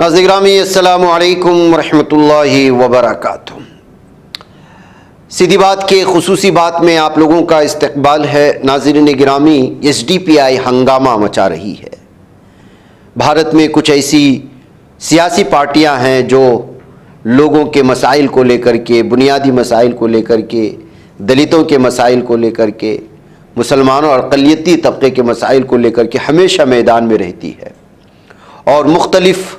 ناظرین گرامی السلام علیکم ورحمۃ اللہ وبرکاتہ۔ سیدھی بات کے خصوصی بات میں آپ لوگوں کا استقبال ہے۔ ناظرین گرامی، ایس ڈی پی آئی ہنگامہ مچا رہی ہے۔ بھارت میں کچھ ایسی سیاسی پارٹیاں ہیں جو لوگوں کے مسائل کو لے کر کے، بنیادی مسائل کو لے کر کے، دلتوں کے مسائل کو لے کر کے، مسلمانوں اور اقلیتی طبقے کے مسائل کو لے کر کے ہمیشہ میدان میں رہتی ہے، اور مختلف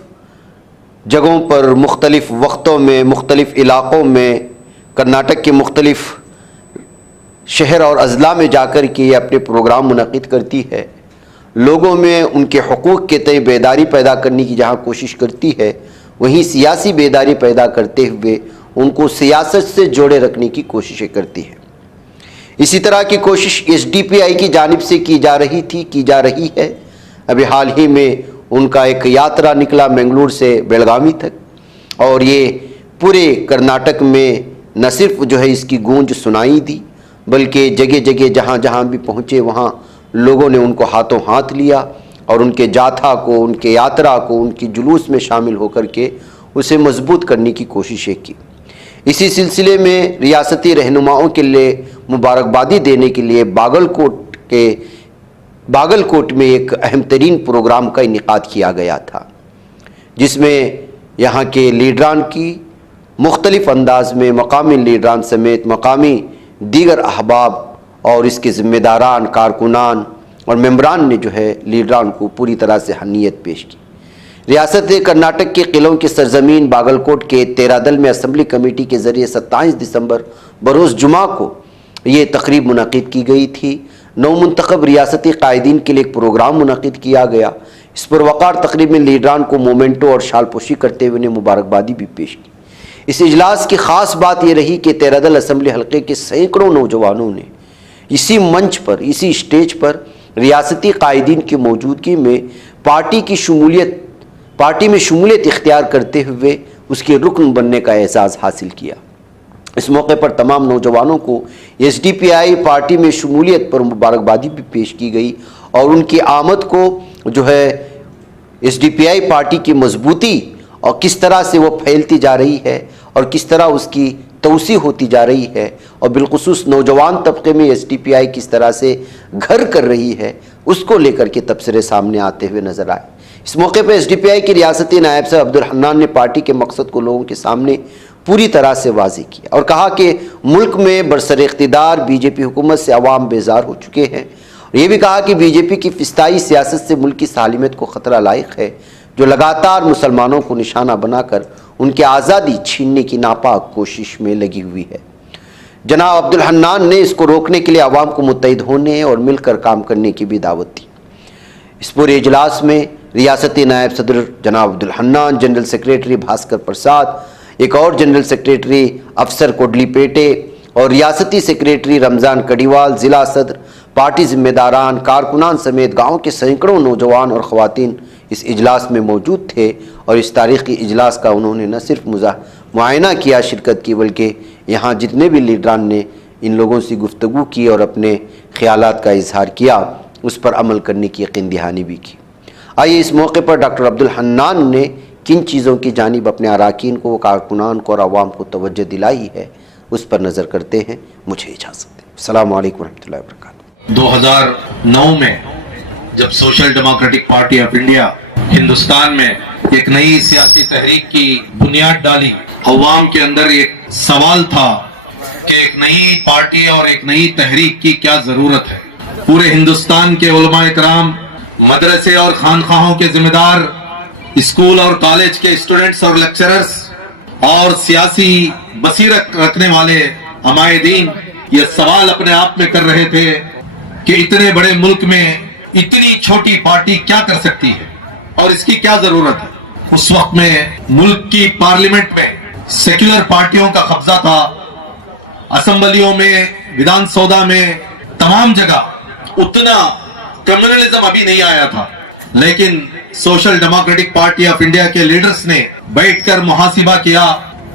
جگہوں پر، مختلف وقتوں میں، مختلف علاقوں میں، کرناٹک کے مختلف شہر اور اضلاع میں جا کر کے یہ اپنے پروگرام منعقد کرتی ہے۔ لوگوں میں ان کے حقوق کے تئیں بیداری پیدا کرنے کی جہاں کوشش کرتی ہے، وہیں سیاسی بیداری پیدا کرتے ہوئے ان کو سیاست سے جوڑے رکھنے کی کوششیں کرتی ہے۔ اسی طرح کی کوشش ایس ڈی پی آئی کی جانب سے کی جا رہی ہے۔ ابھی حال ہی میں ان کا ایک یاترا نکلا منگلور سے بیلگامی تک، اور یہ پورے کرناٹک میں نہ صرف اس کی گونج سنائی دی، بلکہ جگہ جگہ جہاں جہاں بھی پہنچے وہاں لوگوں نے ان کو ہاتھوں ہاتھ لیا اور ان کے جاتھا کو، ان کے یاترا کو، ان کی جلوس میں شامل ہو کر کے اسے مضبوط کرنے کی کوششیں کی۔ اسی سلسلے میں ریاستی رہنماؤں کے لیے مبارکبادی دینے کے لیے باگل کوٹ میں ایک اہم ترین پروگرام کا انعقاد کیا گیا تھا، جس میں یہاں کے لیڈران کی مختلف انداز میں، مقامی لیڈران سمیت مقامی دیگر احباب اور اس کے ذمہ داران، کارکنان اور ممبران نے لیڈران کو پوری طرح سے حنیت پیش کی۔ ریاست کرناٹک کے قلعوں کی سرزمین باگل کوٹ کے 13 دل میں اسمبلی کمیٹی کے ذریعے 27 دسمبر بروز جمعہ کو یہ تقریب منعقد کی گئی تھی۔ نو منتخب ریاستی قائدین کے لیے ایک پروگرام منعقد کیا گیا۔ اس پروقار تقریب میں لیڈران کو مومنٹو اور شال پوشی کرتے ہوئے انہیں مبارکبادی بھی پیش کی۔ اس اجلاس کی خاص بات یہ رہی کہ 13 دل اسمبلی حلقے کے سینکڑوں نوجوانوں نے اسی منچ پر، اسی اسٹیج پر ریاستی قائدین کی موجودگی میں پارٹی میں شمولیت اختیار کرتے ہوئے اس کے رکن بننے کا اعزاز حاصل کیا۔ اس موقع پر تمام نوجوانوں کو ایس ڈی پی آئی پارٹی میں شمولیت پر مبارکبادی بھی پیش کی گئی، اور ان کی آمد کو ایس ڈی پی آئی پارٹی کی مضبوطی اور کس طرح سے وہ پھیلتی جا رہی ہے اور کس طرح اس کی توسیع ہوتی جا رہی ہے، اور بالخصوص نوجوان طبقے میں ایس ڈی پی آئی کس طرح سے گھر کر رہی ہے، اس کو لے کر کے تبصرے سامنے آتے ہوئے نظر آئے۔ اس موقع پر ایس ڈی پی آئی کی ریاستی نائب صاحب عبدالحنان نے پارٹی کے مقصد کو لوگوں کے سامنے پوری طرح سے واضح کیا اور کہا کہ ملک میں برسر اقتدار بی جے پی حکومت سے عوام بیزار ہو چکے ہیں، اور یہ بھی کہا کہ بی جے پی کی فسطائی سیاست سے ملک کی سالمیت کو خطرہ لاحق ہے، جو لگاتار مسلمانوں کو نشانہ بنا کر ان کی آزادی چھیننے کی ناپاک کوشش میں لگی ہوئی ہے۔ جناب عبدالحنان نے اس کو روکنے کے لیے عوام کو متحد ہونے اور مل کر کام کرنے کی بھی دعوت دی۔ اس پورے اجلاس میں ریاستی نائب صدر جناب عبدالحنان، جنرل سیکریٹری بھاسکر پرساد، ایک اور جنرل سیکریٹری افسر کوڈلی پیٹے اور ریاستی سیکریٹری رمضان کڈیوال، ضلع صدر، پارٹی ذمہ داران، کارکنان سمیت گاؤں کے سینکڑوں نوجوان اور خواتین اس اجلاس میں موجود تھے، اور اس تاریخی اجلاس کا انہوں نے نہ صرف معائنہ کیا، شرکت کی، بلکہ یہاں جتنے بھی لیڈران نے ان لوگوں سے گفتگو کی اور اپنے خیالات کا اظہار کیا، اس پر عمل کرنے کی یقین دہانی بھی کی۔ آئیے اس موقع پر ڈاکٹر عبدالحنان نے کن چیزوں کی جانب اپنے اراکین کو، کارکنان کو اور عوام کو توجہ دلائی ہے، اس پر نظر کرتے ہیں۔ مجھے اجازت دیں۔ السلام علیکم ورحمۃ اللہ وبرکاتہ۔ 2009 میں جب social democratic party of India Hindustan میں ایک نئی سیاسی تحریک کی بنیاد ڈالی، عوام کے اندر ایک سوال تھا کہ ایک نئی پارٹی اور ایک نئی تحریک کی کیا ضرورت ہے۔ پورے ہندوستان کے علماء کرام، مدرسے اور خانقاہوں کے ذمہ دار، اسکول اور کالج کے اسٹوڈنٹس اور لیکچررز اور سیاسی بصیرت رکھنے والے عمائدین یہ سوال اپنے آپ میں کر رہے تھے کہ اتنے بڑے ملک میں اتنی چھوٹی پارٹی کیا کر سکتی ہے اور اس کی کیا ضرورت ہے۔ اس وقت میں ملک کی پارلیمنٹ میں سیکولر پارٹیوں کا قبضہ تھا، اسمبلیوں میں، ودھان سودا میں، تمام جگہ اتنا کمیونلزم ابھی نہیں آیا تھا، لیکن social democratic party of India کے لیڈرز نے بیٹھ کر محاسبہ کیا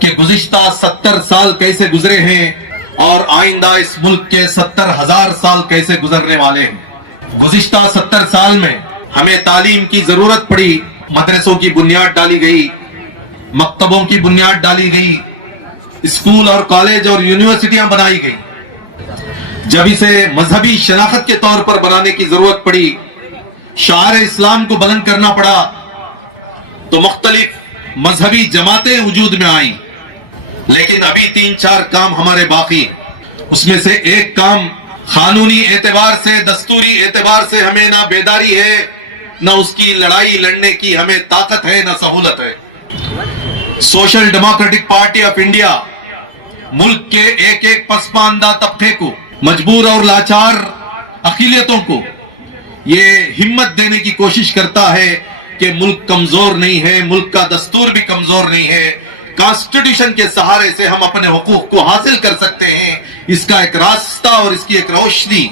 کہ گزشتہ 70 سال کیسے گزرے ہیں اور آئندہ اس ملک کے 70,000 سال کیسے گزرنے والے ہیں۔ گزشتہ 70 سال میں ہمیں تعلیم کی ضرورت پڑی मदरसों की बुनियाद डाली गई, मकतबों की बुनियाद डाली गई, स्कूल और कॉलेज और यूनिवर्सिटियां बनाई गई। जब इसे मजहबी शनाख्त के तौर पर बनाने की जरूरत पड़ी, शार इस्लाम को बुलंद करना पड़ा, तो मुख्तलिफ मजहबी जमातें वजूद में आई। लेकिन अभी 3-4 काम हमारे बाकी। उसमें से एक काम कानूनी एतबार से, दस्तूरी एतबार से हमें ना बेदारी है, ना उसकी लड़ाई लड़ने की हमें ताकत है, ना सहूलत है। Social democratic party of India मुल्क के एक एक पसमानदा तबके को, मजबूर और लाचार अक़लियतों को ये हिम्मत देने की कोशिश करता है कि मुल्क कमजोर नहीं है, मुल्क का दस्तूर भी कमजोर नहीं है, कॉन्स्टिट्यूशन के सहारे से हम अपने हुकूक को हासिल कर सकते हैं। इसका एक रास्ता और इसकी एक रोशनी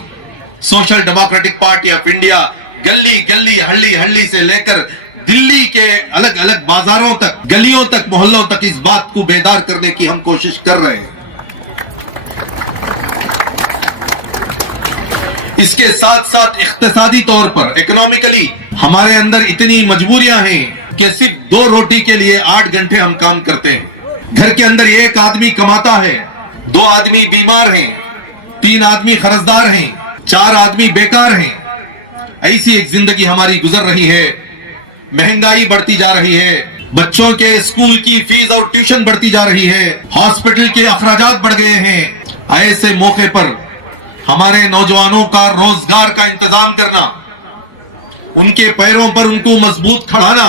social democratic party of India गली गली, हल्ली हल्ली से लेकर दिल्ली के अलग अलग बाजारों तक, गलियों तक, मोहल्लों तक इस बात को बेदार करने की हम कोशिश कर रहे हैं। इसके साथ साथ इख्तिसादी तौर पर, इकोनॉमिकली हमारे अंदर इतनी मजबूरियां हैं कि सिर्फ 2 रोटी के लिए 8 घंटे हम काम करते हैं। घर के अंदर 1 आदमी कमाता है, 2 आदमी बीमार हैं, 3 आदमी कर्जदार हैं, 4 आदमी बेकार हैं। ऐसी एक जिंदगी हमारी गुजर रही है। महंगाई बढ़ती जा रही है, बच्चों के स्कूल की फीस और ट्यूशन बढ़ती जा रही है, हॉस्पिटल के अखराजात बढ़ गए हैं। ऐसे मौके पर हमारे नौजवानों का रोजगार का इंतजाम करना, उनके पैरों पर उनको मजबूत खड़ाना,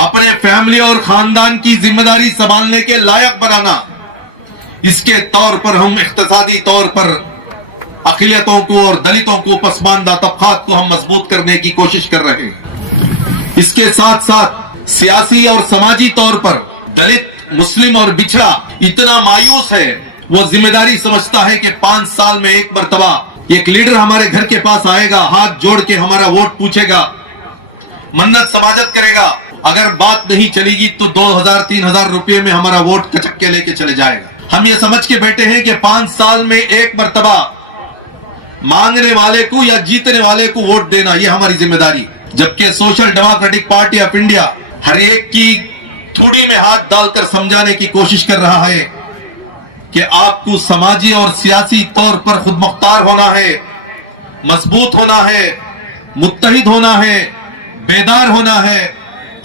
अपने फैमिली और खानदान की जिम्मेदारी संभालने के लायक बनाना, इसके तौर पर हम इख्तिसादी तौर पर अक़लियतों को और दलितों को, पसमानदा तबकात को हम मजबूत करने की कोशिश कर रहे हैं। इसके साथ साथ सियासी और समाजी तौर पर दलित, मुस्लिम और बिछड़ा इतना मायूस है, वो जिम्मेदारी समझता है कि 5 साल में एक मर्तबा एक लीडर हमारे घर के पास आएगा, हाथ जोड़ के हमारा वोट पूछेगा, मन्नत समाजत करेगा, अगर बात नहीं चलेगी तो 2000-3000 रुपए में हमारा वोट कचक के लेके चले जाएगा। हम ये समझ के बैठे हैं कि 5 साल में एक मर्तबा मांगने वाले को या जीतने वाले को वोट देना, ये हमारी जिम्मेदारी। जबकि social democratic party of India हर एक की थोड़ी में हाथ डालकर समझाने की कोशिश कर रहा है कि आपको समाजी और सियासी तौर पर खुद मुख्तार होना है, मजबूत होना है, मुत्तहिद होना है, बेदार होना है।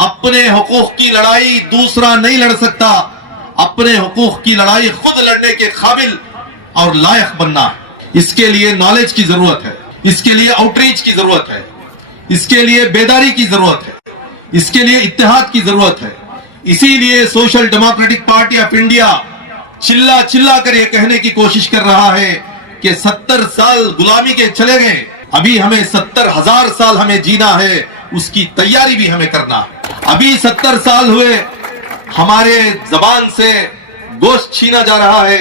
अपने हुकूक की लड़ाई दूसरा नहीं लड़ सकता, अपने हुकूक की लड़ाई खुद लड़ने के काबिल और लायक बनना है। इसके लिए नॉलेज की जरूरत है, इसके लिए आउटरीच की जरूरत है, इसके लिए बेदारी की जरूरत है, इसके लिए इत्तेहाद की जरूरत है। इसीलिए social democratic party of India चिल्ला चिल्ला कर यह कहने की कोशिश कर रहा है कि 70 साल गुलामी के चले गए, अभी हमें 70,000 साल हमें जीना है, उसकी तैयारी भी हमें करना है। अभी 70 साल हुए हमारे जबान से गोश्त छीना जा रहा है,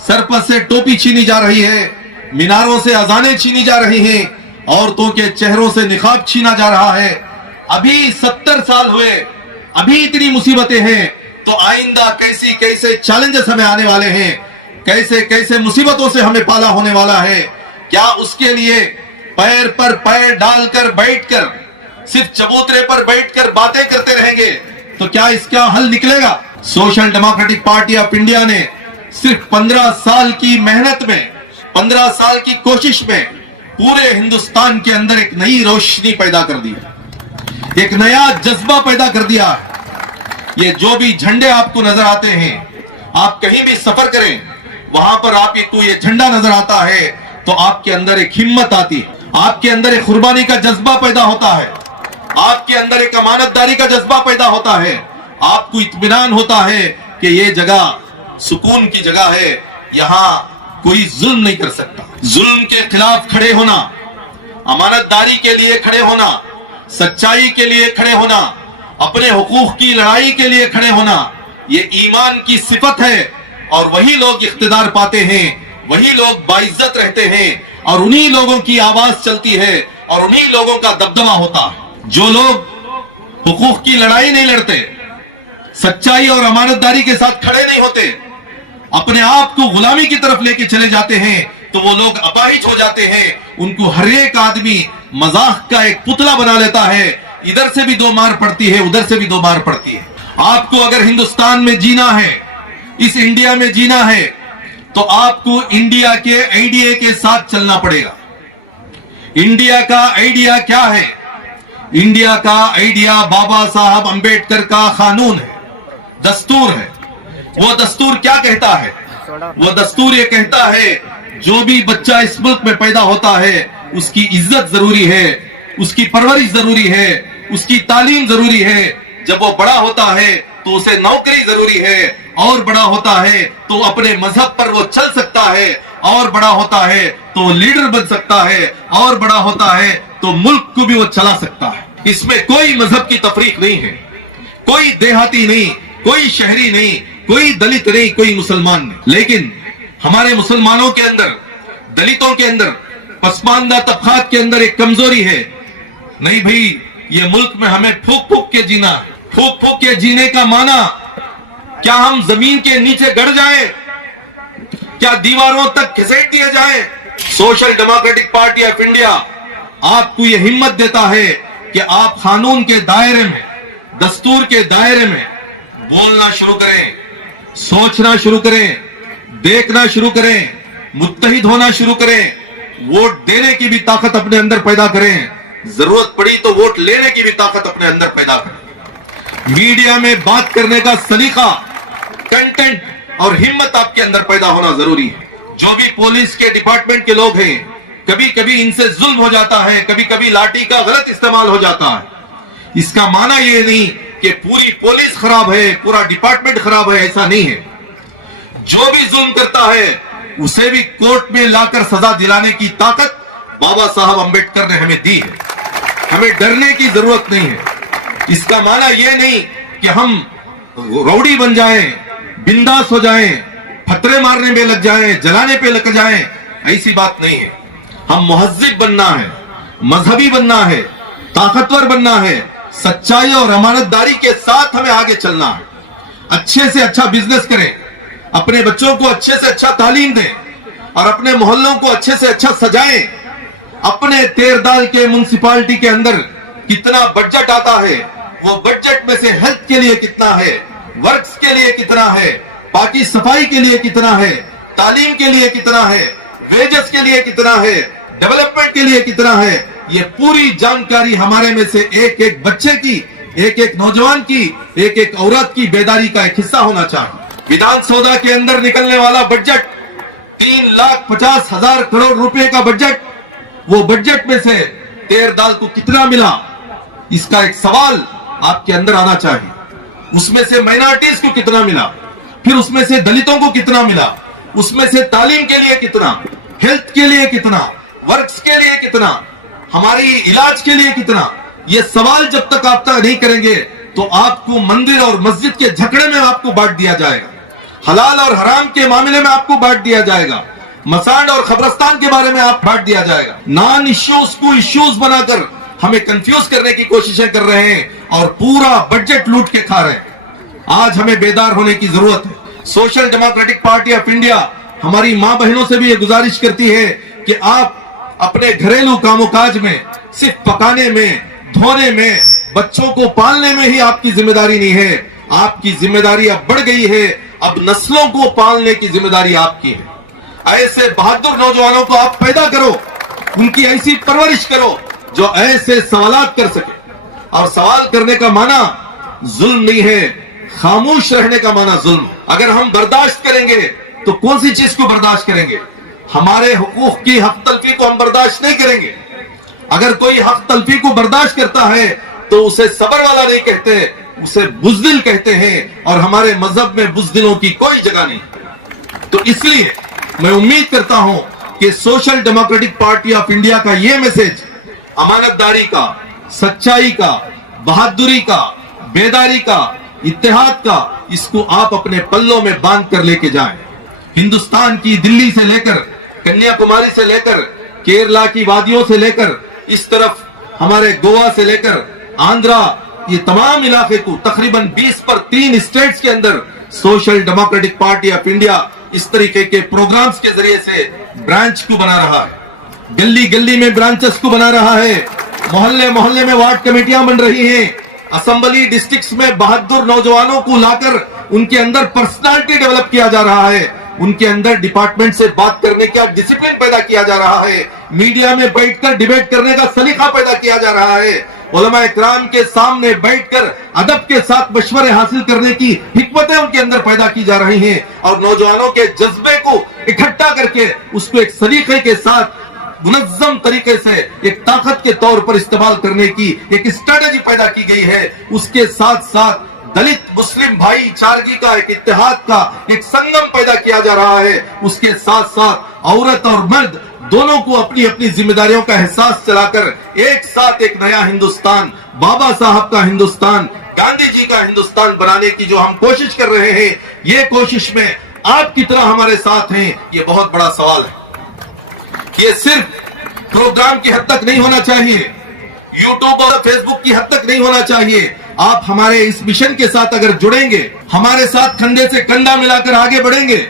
सर पर से टोपी छीनी जा रही है, मीनारों से अजानें छीनी जा रही हैं, औरतों के चेहरों से निकाब छीना जा रहा है। अभी 70 साल हुए, अभी इतनी मुसीबतें हैं, तो आइंदा कैसी कैसे चैलेंजेस हमें आने वाले हैं, कैसे कैसे मुसीबतों से हमें पाला होने वाला है। क्या उसके लिए पैर पर पैर डालकर बैठकर सिर्फ चबूतरे पर बैठकर बातें करते रहेंगे तो क्या इसका हल निकलेगा? Social democratic party of India ने सिर्फ 15 साल की मेहनत में, 15 साल की कोशिश में पूरे हिंदुस्तान के अंदर एक नई रोशनी पैदा कर दी, एक नया जज्बा पैदा कर दिया है। ये जो भी झंडे आपको नजर आते हैं, आप कहीं भी सफर करें, वहां पर आपको ये झंडा नजर आता है तो आपके अंदर एक हिम्मत आती है, आपके अंदर एक कुर्बानी का जज्बा पैदा होता है, आपके अंदर एक अमानतदारी का जज्बा पैदा होता है, आपको इत्मीनान होता है कि ये जगह सुकून की जगह है, यहाँ कोई जुल्म नहीं कर सकता। जुल्म के खिलाफ खड़े होना, अमानतदारी के लिए खड़े होना, सच्चाई के लिए खड़े होना, अपने हुकूक की लड़ाई के लिए खड़े होना, ये ईमान की सिफत है। और वही लोग इख्तिदार पाते हैं, वही लोग बाइज्जत रहते हैं, और उन्हीं लोगों की आवाज चलती है और उन्हीं लोगों का दबदबा होता है। जो लोग हुकूक की लड़ाई नहीं लड़ते, सच्चाई और अमानतदारी के साथ खड़े नहीं होते, अपने आप को गुलामी की तरफ लेके चले जाते हैं, तो वो लोग अपाहिज हो जाते हैं। उनको हर एक आदमी मजाक का एक पुतला बना लेता है, इधर से भी 2 मार पड़ती है, उधर से भी 2 मार पड़ती है। आपको अगर हिंदुस्तान में जीना है, इस इंडिया में जीना है, तो आपको इंडिया के आइडिया के साथ चलना पड़ेगा। इंडिया का आइडिया क्या है? इंडिया का आइडिया बाबा साहब अंबेडकर का कानून है, दस्तूर है। वो दस्तूर क्या कहता है? वो दस्तूर ये कहता है जो भी बच्चा इस मुल्क में पैदा होता है उसकी इज्जत जरूरी है, उसकी परवरिश जरूरी है, उसकी तालीम जरूरी है। जब वो बड़ा होता है तो उसे नौकरी जरूरी है, और बड़ा होता है तो अपने मजहब पर वो चल सकता है, और बड़ा होता है तो लीडर बन सकता है, और बड़ा होता है तो मुल्क को भी वो चला सकता है। इसमें कोई मजहब की तफरीक नहीं है, कोई देहाती नहीं, कोई शहरी नहीं, कोई दलित नहीं, कोई मुसलमान नहीं। लेकिन हमारे मुसलमानों के अंदर, दलितों के अंदर, पसमानदा तबकात के अंदर एक कमजोरी है। नहीं भाई, ये मुल्क में हमें फूक फूक के जीना है। फूक फूक के जीने का माना क्या हम जमीन के नीचे गड़ जाएं? क्या दीवारों तक घसीट दिए जाएं? Social democratic party of India आपको यह हिम्मत देता है कि आप कानून के दायरे में, दस्तूर के दायरे में बोलना शुरू करें, सोचना शुरू करें, देखना शुरू करें, मुत्तहिद होना शुरू करें, वोट देने की भी ताकत अपने अंदर पैदा करें, जरूरत पड़ी तो वोट लेने की भी ताकत अपने अंदर पैदा करें। मीडिया में बात करने का सलीका, कंटेंट और हिम्मत आपके अंदर पैदा होना जरूरी है। जो भी पुलिस के डिपार्टमेंट के लोग हैं, कभी कभी इनसे जुल्म हो जाता है, कभी कभी लाठी का गलत इस्तेमाल हो जाता है। इसका माना ये नहीं कि पूरी पुलिस खराब है, पूरा डिपार्टमेंट खराब है, ऐसा नहीं है। जो भी जुल्म करता है उसे भी कोर्ट में लाकर सजा दिलाने की ताकत बाबा साहब अंबेडकर ने हमें दी है। हमें डरने की जरूरत नहीं है। इसका माना यह नहीं कि हम रौडी बन जाएं, बिंदास हो जाएं, फतरे मारने में लग जाएं, जलाने पे लग जाएं, ऐसी बात नहीं है। हम मुहज्जिब बनना है, मजहबी बनना है, ताकतवर बनना है, सच्चाई और अमानतदारी के साथ हमें आगे चलना है। अच्छे से अच्छा बिजनेस करें, अपने बच्चों को अच्छे से अच्छा तालीम दें, और अपने मोहल्लों को अच्छे से अच्छा सजाएं। अपने तेरदाल के म्युनिसिपालिटी के अंदर कितना बजट आता है, वो बजट में से हेल्थ के लिए कितना है, वर्क्स के लिए कितना है, बाकी सफाई के लिए कितना है, तालीम के लिए कितना है, वेजेस के लिए कितना है, डेवलपमेंट के लिए कितना है, ये पूरी जानकारी हमारे में से एक एक बच्चे की, एक एक नौजवान की, एक एक औरत की बेदारी का एक हिस्सा होना चाहिए। विधानसभा के अंदर निकलने वाला बजट 3,50,000 करोड़ रुपए का बजट, वो बजट में से तेरदाल को कितना मिला, इसका एक सवाल आपके अंदर आना चाहिए। उसमें से माइनॉरिटीज को कितना मिला, फिर उसमें से दलितों को कितना मिला, उसमें से तालीम के लिए कितना, हेल्थ के लिए कितना, वर्क्स के लिए कितना, हमारी इलाज के लिए कितना। ये सवाल जब तक आप तक नहीं करेंगे तो आपको मंदिर और मस्जिद के झगड़े में आपको बांट दिया जाएगा, हलाल और हराम के मामले में आपको बांट दिया जाएगा, मसांड और खबरस्तान के बारे में आप बांट दिया जाएगा। नॉन इश्यूज को इश्यूज बनाकर हमें कंफ्यूज करने की कोशिशें कर रहे हैं और पूरा बजट लूट के खा रहे हैं। आज हमें बेदार होने की जरूरत है। Social democratic party of India हमारी मां बहनों से भी ये गुजारिश करती है कि आप अपने घरेलू कामोकाज में सिर्फ पकाने में, धोने में, बच्चों को पालने में ही आपकी जिम्मेदारी नहीं है। आपकी जिम्मेदारी अब बढ़ गई है, अब नस्लों को पालने की जिम्मेदारी आपकी है। ऐसे बहादुर नौजवानों को आप पैदा करो, उनकी ऐसी परवरिश करो जो ऐसे सवालात कर सके। और सवाल करने का माना जुल्म नहीं है, खामोश रहने का माना जुल्म। अगर हम बर्दाश्त करेंगे तो कौन सी चीज को बर्दाश्त करेंगे? हमारे हुकूक की हक तलफी को हम बर्दाश्त नहीं करेंगे। अगर कोई हक तलफी को बर्दाश्त करता है तो उसे सबर वाला नहीं कहते, उसे बुज़दिल कहते हैं, और हमारे मजहब में बुज़दिलों की कोई जगह नहीं। तो इसलिए मैं उम्मीद करता हूं कि social democratic party of India का यह मैसेज अमानतदारी का, सच्चाई का, बहादुरी का, बेदारी का, इत्तेहाद का, इसको आप अपने पल्लों में बांध कर लेके जाएं। हिंदुस्तान की दिल्ली से लेकर कन्याकुमारी से लेकर केरला की वादियों से लेकर इस तरफ हमारे गोवा से लेकर आंध्रा, ये तमाम इलाके को तकरीबन 20 पर 3 स्टेट्स के अंदर social democratic party of India इस तरीके के प्रोग्राम्स के जरिए से ब्रांच को बना रहा है। गली गली में ब्रांचेस को बना रहा है, मोहल्ले मोहल्ले में वार्ड कमेटियां बन रही हैं, असेंबली डिस्ट्रिक्ट्स में बहादुर नौजवानों को लाकर उनके अंदर पर्सनालिटी डेवलप किया जा रहा है, उनके अंदर डिपार्टमेंट से बात करने का डिसिप्लिन पैदा किया जा रहा है, मीडिया में बैठकर डिबेट करने का सलीका पैदा किया जा रहा है, उलमा इकराम के सामने बैठकर अदब के साथ मशवरे हासिल करने की हिकमतें उनके अंदर पैदा की जा रही हैं और नौजवानों के जज्बे को इकट्ठा करके उसको एक सलीके के साथ मुनज़्ज़म तरीके से एक ताकत के तौर पर इस्तेमाल करने की एक स्ट्रेटेजी पैदा की गई है। उसके साथ साथ दलित मुस्लिम भाईचारगी का एक इत्तेहाद का एक संगम पैदा किया जा रहा है। उसके साथ साथ औरत और मर्द दोनों को अपनी अपनी जिम्मेदारियों का एहसास चलाकर एक साथ एक नया हिंदुस्तान, बाबा साहब का हिंदुस्तान, गांधी जी का हिंदुस्तान बनाने की जो हम कोशिश कर रहे हैं, ये कोशिश में आप कितना हमारे साथ हैं, ये बहुत बड़ा सवाल है। ये सिर्फ प्रोग्राम की हद तक नहीं होना चाहिए, यूट्यूब और फेसबुक की हद तक नहीं होना चाहिए। आप हमारे इस मिशन के साथ अगर जुड़ेंगे, हमारे साथ कंधे से कंधा मिलाकर आगे बढ़ेंगे,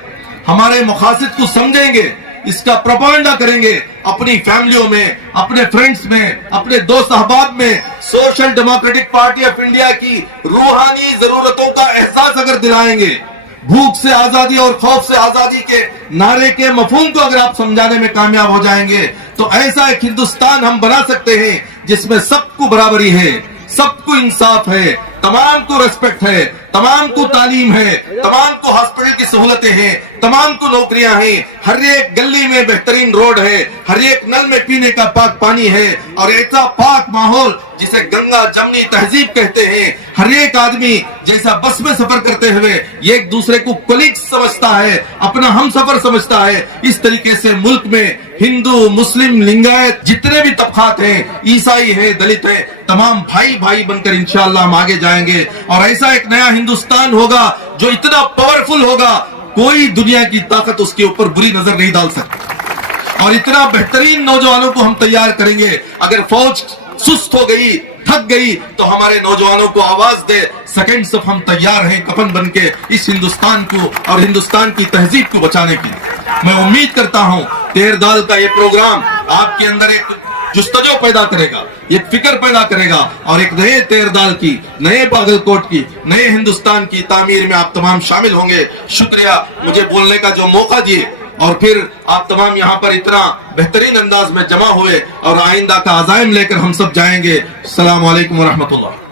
हमारे मकासद को समझेंगे, इसका प्रोपेगेंडा करेंगे अपनी फैमिलियों में, अपने फ्रेंड्स में, अपने दोस्त अहबाब में, social democratic party of India की रूहानी जरूरतों का एहसास अगर दिलाएंगे, भूख से आजादी और खौफ से आजादी के नारे के मफहूम को अगर आप समझाने में कामयाब हो जाएंगे, तो ऐसा एक हिंदुस्तान हम बना सकते हैं जिसमें सबको बराबरी है, सबको इंसाफ है, तमाम को रेस्पेक्ट है, तमाम को तालीम है, तमाम को हॉस्पिटल की सहूलतें हैं, तमाम को नौकरियां हैं, हर एक गली में बेहतरीन रोड है, हर एक नल में पीने का पाक पानी है और ऐसा पाक माहौल जिसे गंगा जमनी तहजीब कहते हैं। हर एक आदमी जैसा बस में सफर करते हुए एक दूसरे को कोलीग समझता है, अपना हम सफर समझता है, इस तरीके से मुल्क में हिंदू, मुस्लिम, लिंगायत जितने भी तबकात हैं, ईसाई है, दलित है, तमाम भाई भाई बनकर इंशाअल्लाह हम आगे जाएंगे और ऐसा एक नया हिंदुस्तान होगा जो इतना पावरफुल होगा, कोई दुनिया की ताकत उसके ऊपर बुरी नजर नहीं डाल सकती। और इतना बेहतरीन नौजवानों को हम तैयार करेंगे, अगर फौज सुस्त हो गई, थक गई, तो हमारे नौजवानों को आवाज दे, सेकंड से हम तैयार हैं कफन बन के इस हिंदुस्तान को और हिंदुस्तान की तहजीब को बचाने की। मैं उम्मीद करता हूं तेरदाल का ये प्रोग्राम आपके अंदर एक जुस्तजो पैदा करेगा, एक फिक्र पैदा करेगा और एक नए तेरदाल की, नए बागलकोट की, नए हिंदुस्तान की तामीर में आप तमाम शामिल होंगे। शुक्रिया मुझे बोलने का जो मौका दिए और फिर आप तमाम यहाँ पर इतना बेहतरीन अंदाज में जमा हुए और आइंदा का अज़ाइम लेकर हम सब जाएंगे। अस्सलामु अलैकुम व रहमतुल्लाह।